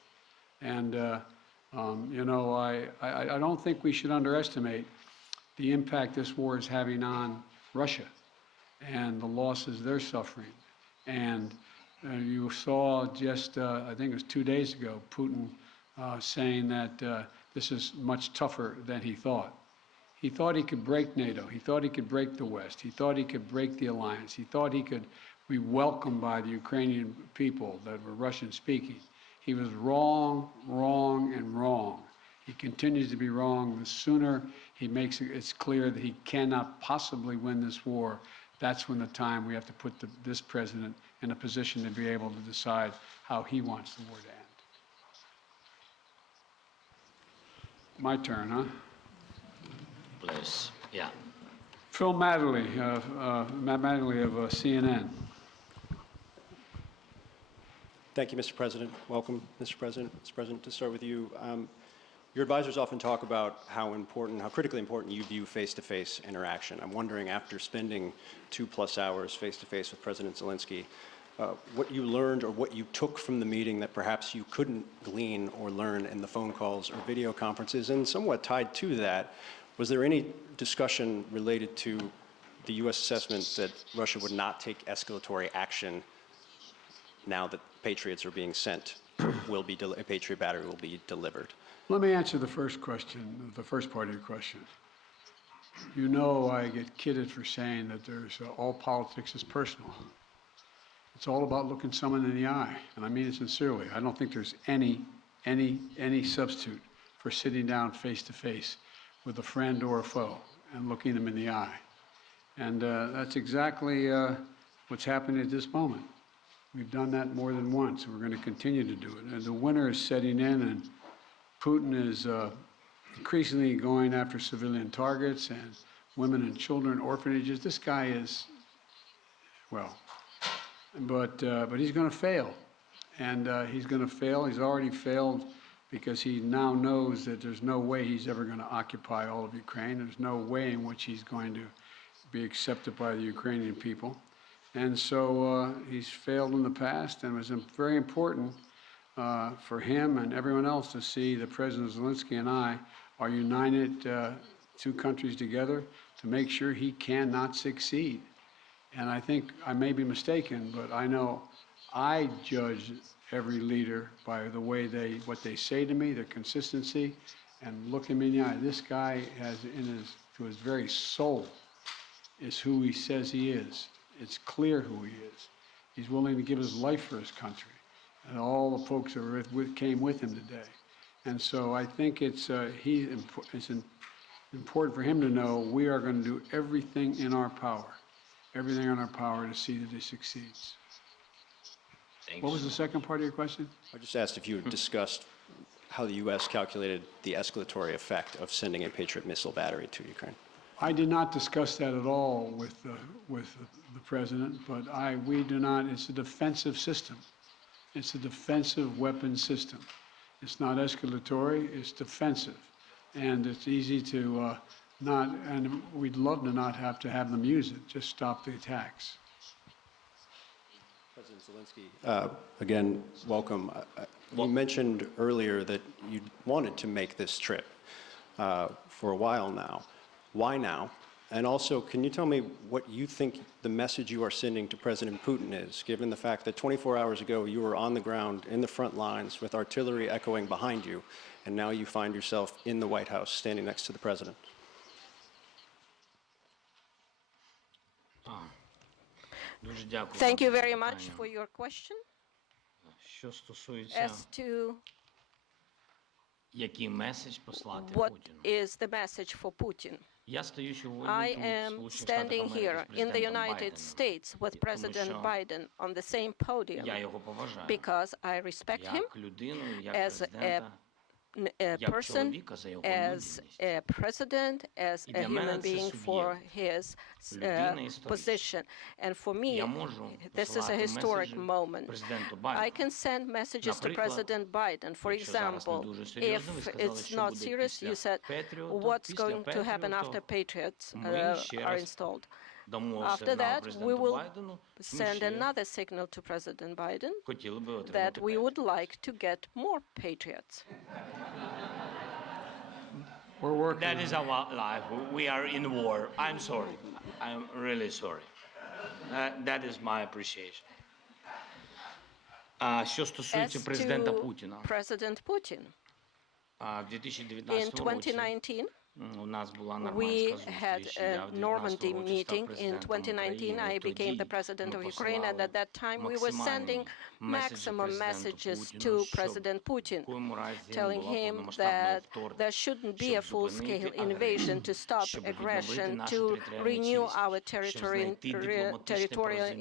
And, you know, I don't think we should underestimate the impact this war is having on Russia and the losses they're suffering. And you saw just, I think it was 2 days ago, Putin saying that this is much tougher than he thought. He thought he could break NATO. He thought he could break the West. He thought he could break the alliance. He thought he could be welcomed by the Ukrainian people that were Russian-speaking. He was wrong, wrong, and wrong. He continues to be wrong. The sooner he makes it's clear that he cannot possibly win this war, that's when the time we have to put this president in a position to be able to decide how he wants the war to end. My turn, huh? Please. Yeah. Phil Matterly, Matt Matterly of CNN. Thank you, Mr. President. Welcome, Mr. President. Mr. President, to start with you, your advisors often talk about how critically important you view face-to-face interaction. I'm wondering, after spending 2+ hours face-to-face with President Zelenskyy, what you learned or what you took from the meeting that perhaps you couldn't glean or learn in the phone calls or video conferences, and somewhat tied to that, was there any discussion related to the U.S. assessment that Russia would not take escalatory action now that Patriots are being sent, a Patriot battery will be delivered? Let me answer the first question, the first part of your question. You know I get kidded for saying that there's all politics is personal. It's all about looking someone in the eye, and I mean it sincerely. I don't think there's any substitute for sitting down face-to-face with a friend or a foe and looking them in the eye. And that's exactly what's happening at this moment. We've done that more than once, and we're going to continue to do it. And the winter is setting in, and Putin is increasingly going after civilian targets and women and children, orphanages. This guy is, well, but he's going to fail. And he's going to fail. He's already failed because he now knows that there's no way he's ever going to occupy all of Ukraine. There's no way in which he's going to be accepted by the Ukrainian people. And so he's failed in the past, and it was very important for him and everyone else to see that President Zelenskyy and I are united, two countries together, to make sure he cannot succeed. And I think I may be mistaken, but I know I judge every leader by the way what they say to me, their consistency, and look him in the eye. This guy has to his very soul is who he says he is. It's clear who he is. He's willing to give his life for his country, and all the folks that came with him today. And so I think it's important for him to know we are going to do everything in our power to see that he succeeds. Thanks. What was the second part of your question? I just asked if you had discussed how the U.S. calculated the escalatory effect of sending a Patriot missile battery to Ukraine. I did not discuss that at all with the president, but we do not. It's a defensive system. It's a defensive weapons system. It's not escalatory, it's defensive. And it's easy to and we'd love to not have to have them use it, just stop the attacks. President Zelenskyy, again, welcome. You mentioned earlier that you wanted to make this trip for a while now. Why now? And also, can you tell me what you think the message you are sending to President Putin is, given the fact that 24 hours ago you were on the ground in the front lines with artillery echoing behind you, and now you find yourself in the White House standing next to the president? Thank you very much for your question. As to what is the message for Putin? I am standing here in the United States with President Biden on the same podium because I respect him as a person, as a president, as a human being for his position. And for me, this is a historic moment. I can send messages to President Biden. For example, if it's not serious, you said, what's going to happen after Patriots are installed? After that, we will send another signal to President Biden that we would like to get more Patriots. We're working. That is our life. We are in war. I'm sorry. I'm really sorry. That is my appreciation. Що стосується президента Путіна. President Putin. In 2019, we had a Normandy meeting. In 2019, I became the president of Ukraine, and at that time, we were sending maximum messages to President Putin, telling him that there shouldn't be a full-scale invasion, to stop aggression, to renew our territorial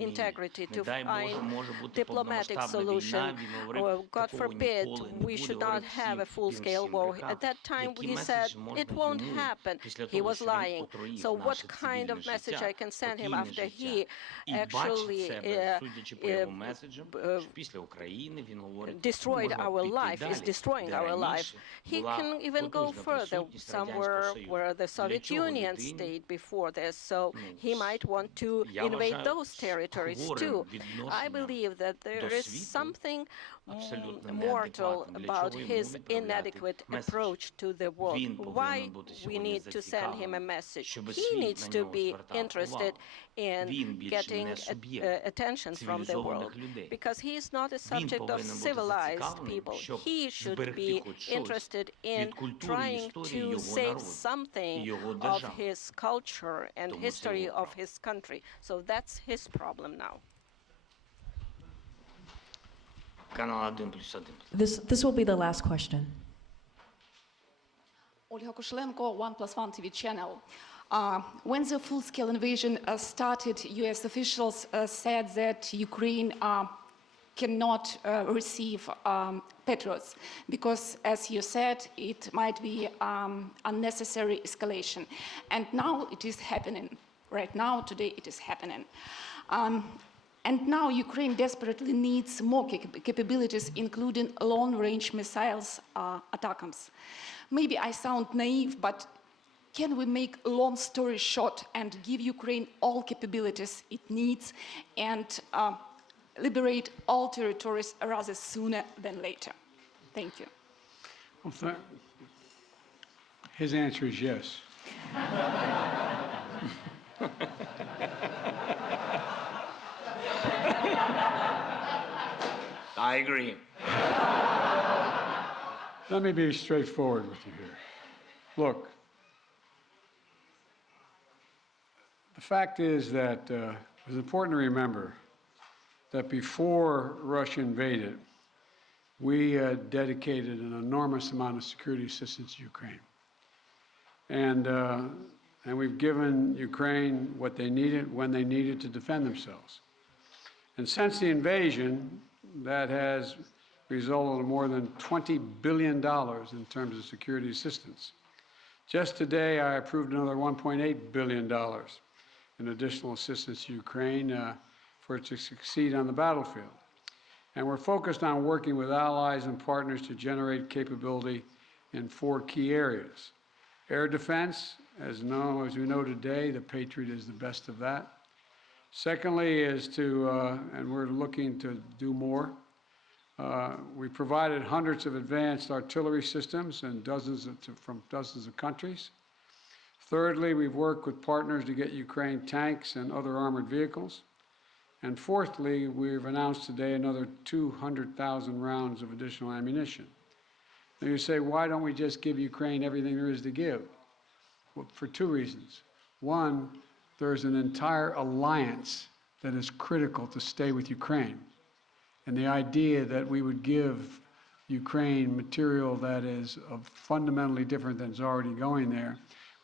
integrity, to find diplomatic solution. Or, God forbid, we should not have a full-scale war. At that time, he said it won't happen. He was lying. So what kind of message I can send him after he actually destroyed our life, is destroying our life? He can even go further, somewhere where the Soviet Union stayed before this. So he might want to invade those territories too. I believe that there is something mortal about his inadequate approach to the world. Why we need to send him a message? He needs to be interested in getting attention from the world, because he is not a subject of civilized people. He should be interested in trying to save something of his culture and history of his country. So that's his problem now. This will be the last question. Olga Koshelenko, 1+1 TV channel. When the full-scale invasion started, U.S. officials said that Ukraine cannot receive Patriots because, as you said, it might be unnecessary escalation. And now it is happening. Right now, today, it is happening. And now Ukraine desperately needs more capabilities, including long-range missiles, ATACMS. Maybe I sound naive, but can we make a long story short and give Ukraine all capabilities it needs and liberate all territories rather sooner than later? Thank you. Well, his answer is yes. I agree. Let me be straightforward with you here. Look, the fact is that it's important to remember that before Russia invaded, we dedicated an enormous amount of security assistance to Ukraine. And we've given Ukraine what they needed, when they needed to defend themselves. And since the invasion, that has resulted in more than $20 billion in terms of security assistance. Just today, I approved another $1.8 billion in additional assistance to Ukraine for it to succeed on the battlefield. And we're focused on working with allies and partners to generate capability in 4 key areas. Air defense, as we know today, the Patriot is the best of that. Secondly is and we're looking to do more, we provided hundreds of advanced artillery systems and from dozens of countries. Thirdly, we've worked with partners to get Ukraine tanks and other armored vehicles. And fourthly, we've announced today another 200,000 rounds of additional ammunition. Now you say, why don't we just give Ukraine everything there is to give? Well, for 2 reasons. One, there's an entire alliance that is critical to stay with Ukraine. And the idea that we would give Ukraine material that is fundamentally different than is already going there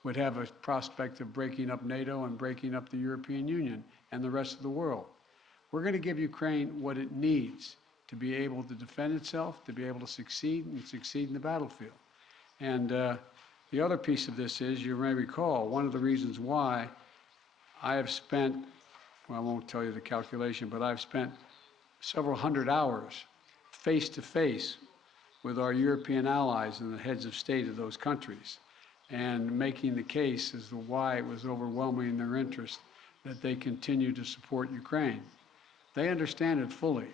would have a prospect of breaking up NATO and breaking up the European Union and the rest of the world. We're going to give Ukraine what it needs to be able to defend itself, to be able to succeed and succeed in the battlefield. And the other piece of this is, you may recall, one of the reasons why I have spent, well, I won't tell you the calculation, but I've spent several hundred hours face-to-face with our European allies and the heads of state of those countries, and making the case as to why it was overwhelming in their interest that they continue to support Ukraine. They understand it fully,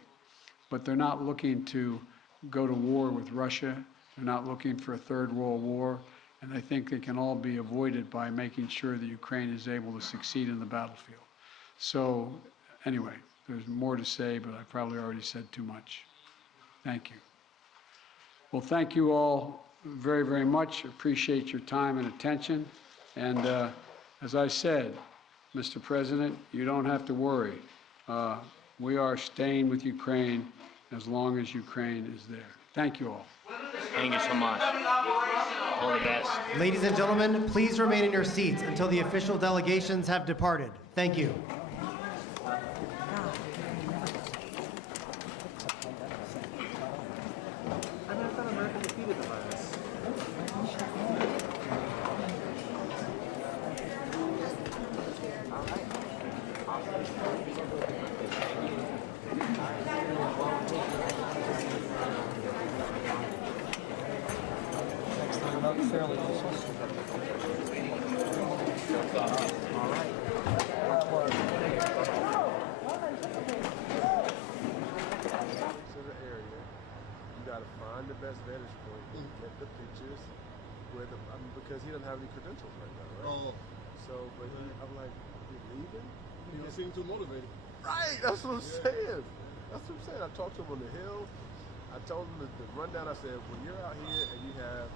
but they're not looking to go to war with Russia. They're not looking for a third world war, and I think they can all be avoided by making sure that Ukraine is able to succeed in the battlefield. So anyway, there's more to say, but I probably already said too much. Thank you. Well, thank you all very, very much. Appreciate your time and attention. And as I said, Mr. President, you don't have to worry. We are staying with Ukraine as long as Ukraine is there. Thank you all. Thank you so much. All the best. Ladies and gentlemen, please remain in your seats until the official delegations have departed. Thank you. Because he doesn't have any credentials right now, right? So, but I'm like, you're leaving? You seem too motivated. Right, that's what I'm saying. That's what I'm saying. I talked to him on the Hill. I told him the rundown. I said, when you're out here and you have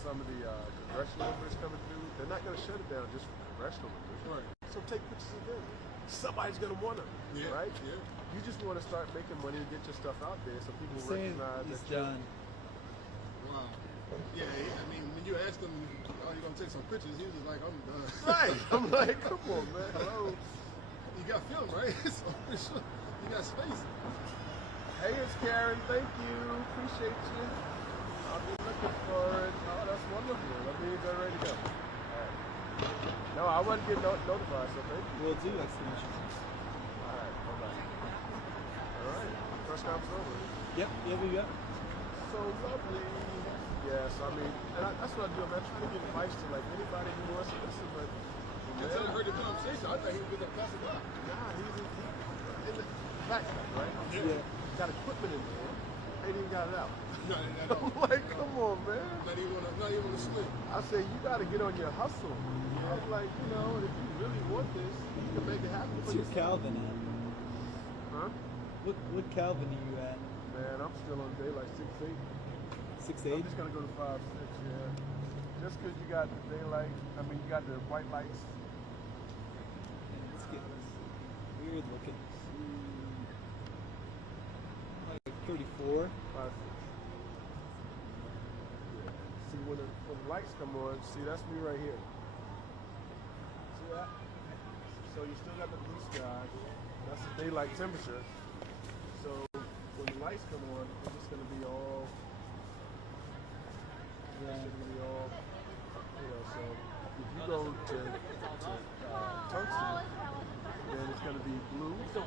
some of the congressional members coming through, they're not going to shut it down just for congressional members. Right. So take pictures of them. Somebody's going to want them, right? Yeah. You just want to start making money and get your stuff out there so people recognize that you're done. Wow. Yeah, I mean, when you ask him, "Oh, you gonna take some pictures?" He was just like, "I'm done." Right. I'm like, "Come on, man. Hello." You got film, right? So you got space. Hey, it's Karen. Thank you. Appreciate you. I'll be looking for it. Oh, that's wonderful. That means they're ready to go. All right. No, I wasn't getting notified, so thank you. Will do. Excellent. All right. Bye-bye. All right. Press conference over. Yep. Yeah, we got. So lovely. Yes, I mean, and that's what I do. I'm trying to give advice to like anybody who wants to listen, but until I heard the conversation, I thought he was going to pass it up. Nah, he's in the backpack, right? Yeah. Got equipment in there. Ain't even got it out. No, I'm like, come on, man. Not even on the sleep. I say you got to get on your hustle. I'm like, you know, if you really want this, you can make it happen. What's your Calvin at? Huh? What Calvin are you at? Man, I'm still on daylight 6-8. 6-8? I'm just gonna go to 5-6, yeah. Just because you got the daylight, I mean, you got the white lights. Let's get this weird looking. Like 34. 5-6. Yeah. See, when the lights come on, see, that's me right here. See that? So you still got the blue sky. That's the daylight temperature. So when the lights come on, it's just gonna be all. It's going to be all, you know, so if you go to tungsten, then it's going to be blue. The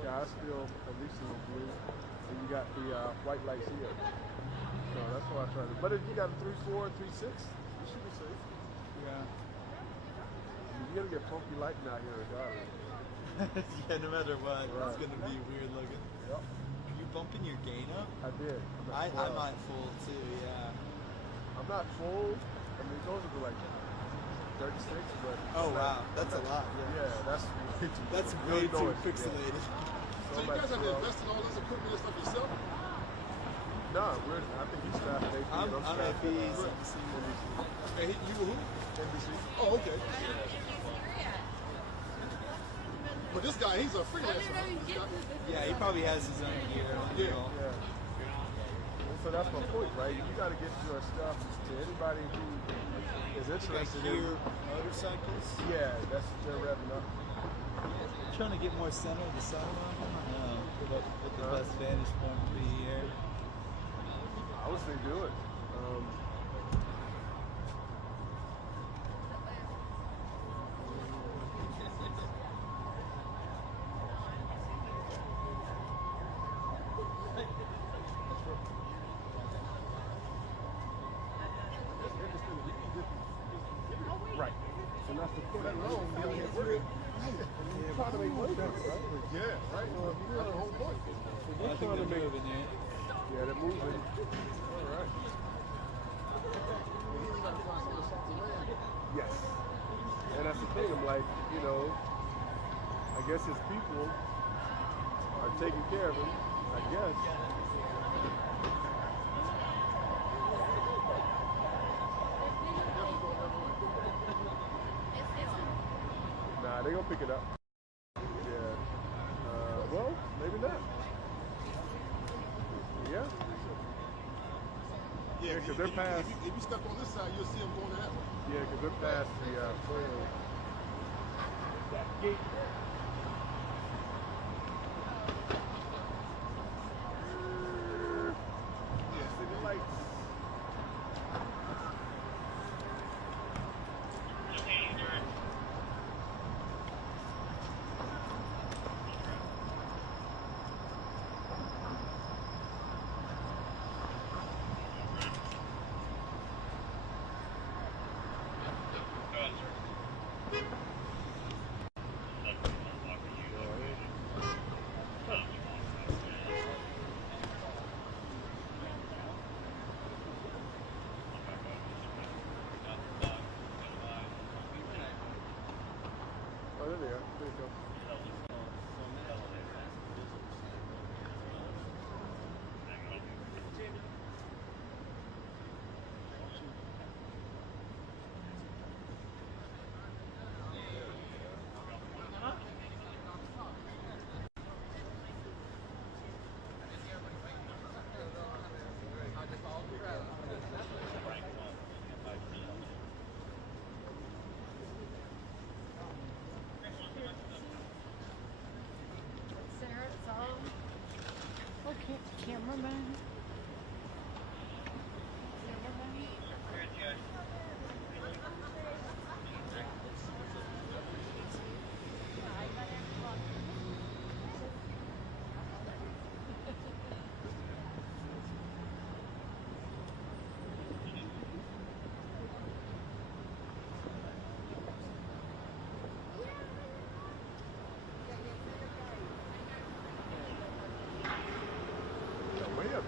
sky's still at least a little blue. And you you got the white lights here. So that's why I tried to. But if you got a 3.4, 3.6, you should be safe. Yeah. You gotta get funky lighting out here regardless. Yeah, no matter what, Right. it's gonna be weird looking. Yep. You bumping your gain up? I did. I might full too, yeah. I'm not full. I mean, it goes to like 36, but. Oh wow, that's a lot. Yeah. Yeah, that's way too. That's really way too noisy, pixelated. Yeah. So you guys have to invest in all this equipment and stuff yourself? No, I think he's staffed at AP. I'm staffed AP, at NBC. And you were who? NBC. Oh, okay. But this guy, he's a freelancer. Yeah, he probably has his own gear. Yeah. So that's my point, right? You got to get your stuff to anybody who is interested in motorcycles. Yeah, that's they're revving up. Trying to get more center of the sun on him. I don't know what the best vantage point would be here. I would say do it. Right. So that's the point. Trying to make money, right? Yeah, right. That's the whole point. I think they're moving there. Yeah, they're moving. All right. Yes. And that's the thing. I'm like, you know, I guess his people are taking care of him. I guess. Nah, they're gonna pick it up. Yeah. Well, maybe not. Yeah. Yeah, because they're past. If you step on this side, you'll see them going that way. Yeah, because they're past the trail. That gate. Yeah, see the lights. Oh, there they are. There you go. Sarah, it's all. Okay, cameraman. Way up there.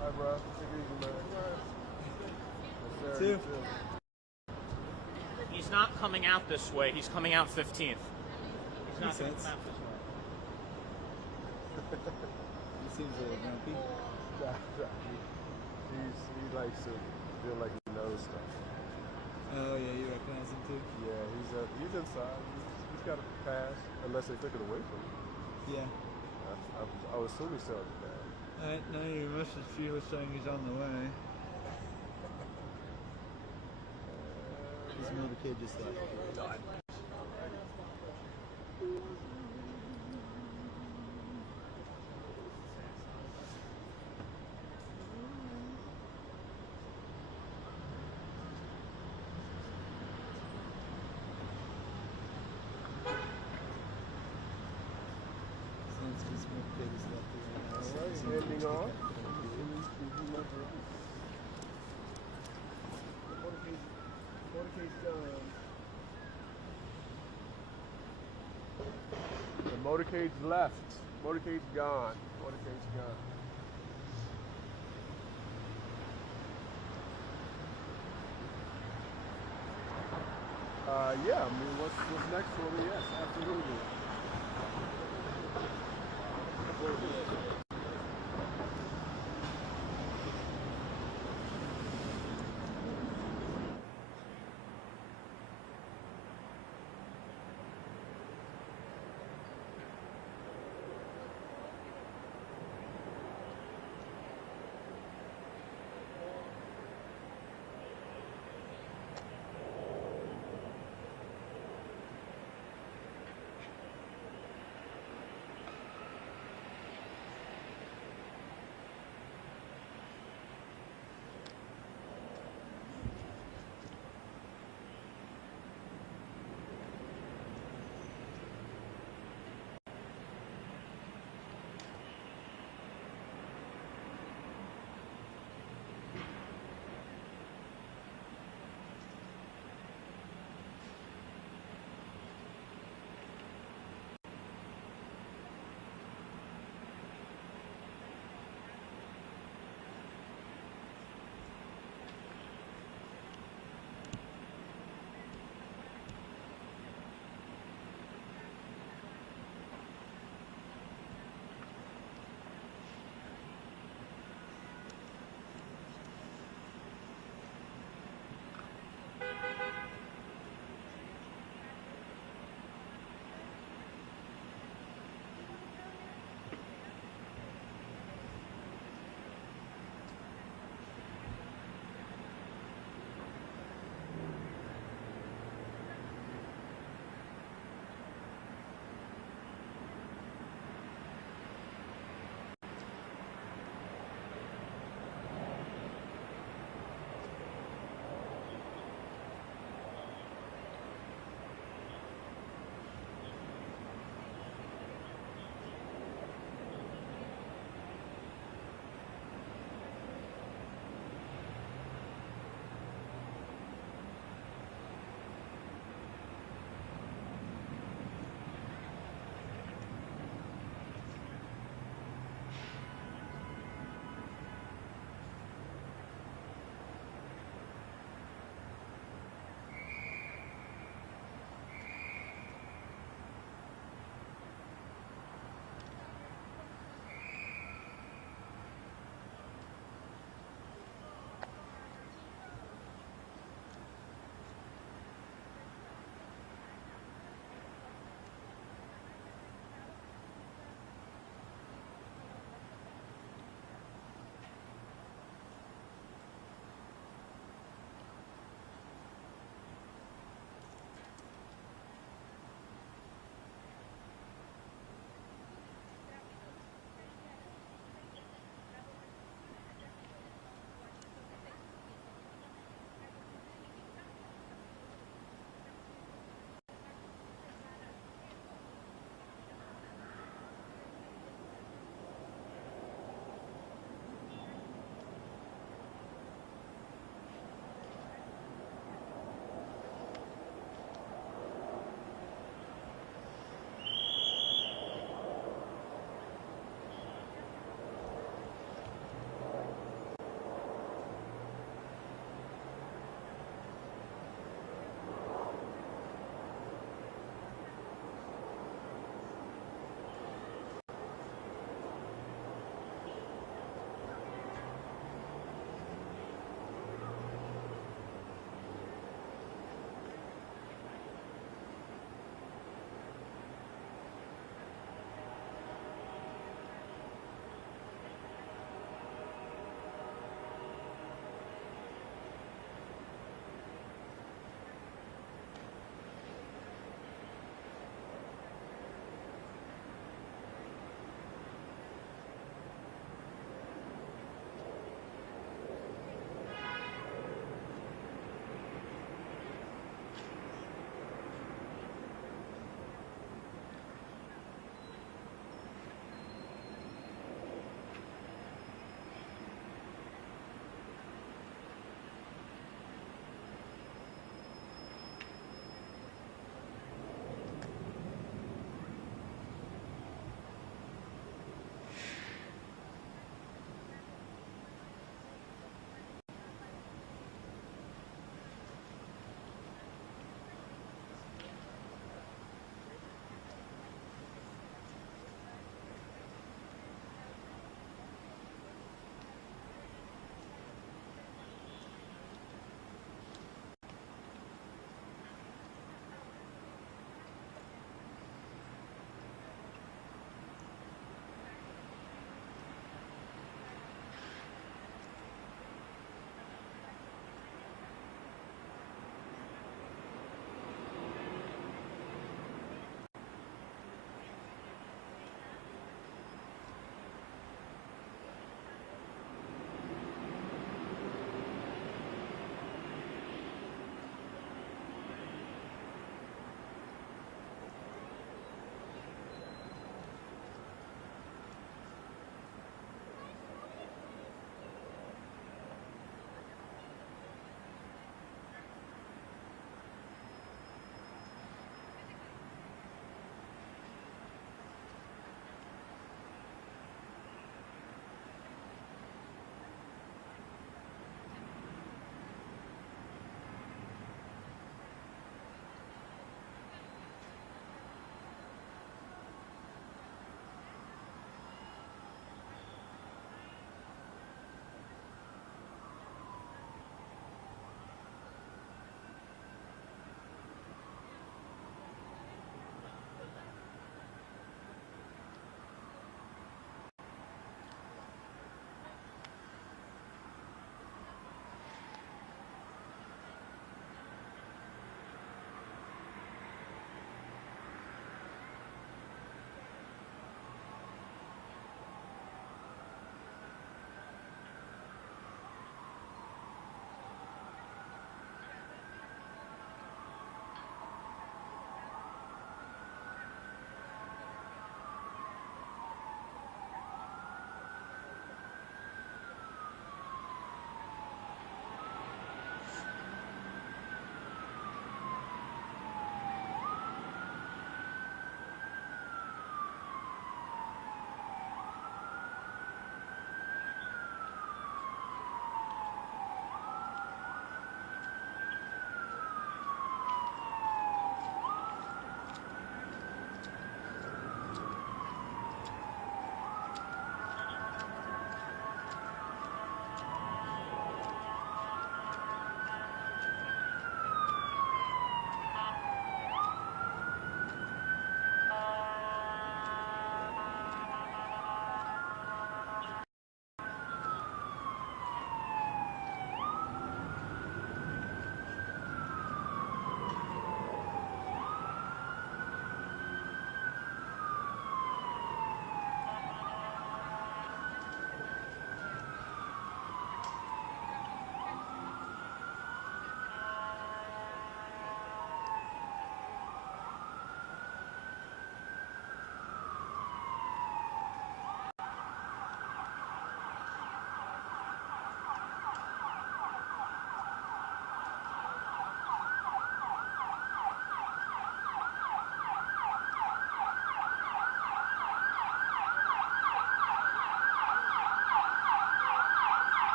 Hi, bro. Take it easy, man. Yes, sir. You too. He's not coming out this way. He's coming out 15th. He's not Makes going to sense. come out this way. He seems a little grumpy. He likes to feel like he knows stuff. Oh yeah, you recognize him too? Yeah, he's inside. He's got a pass unless they took it away from him. Yeah. I would assume he sells it back. Now your message to you was saying he's on the way. His motorcade just left. Zelensky's motorcade is left. Heading on. Motorcade's gone. The motorcade's left. Motorcade's gone. Motorcade's gone. Yeah, I mean, what's next for me? Yes, absolutely.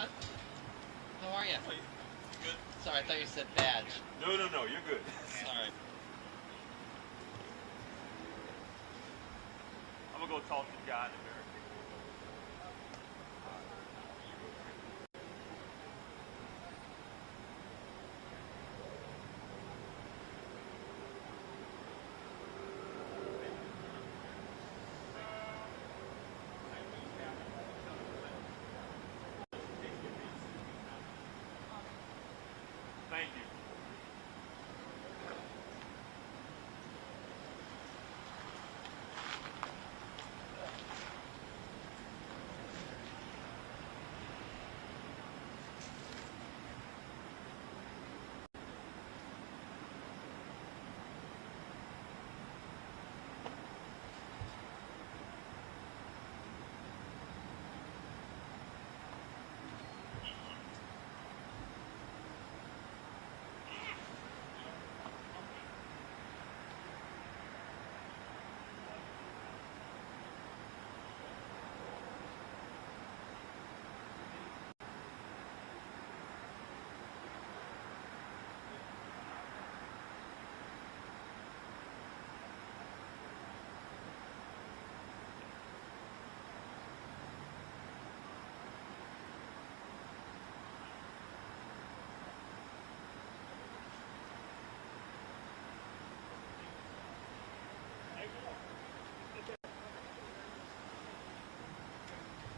front? How are you? Good. Sorry, I thought you said badge. No, you're good. Sorry. I'm gonna go talk to John in America.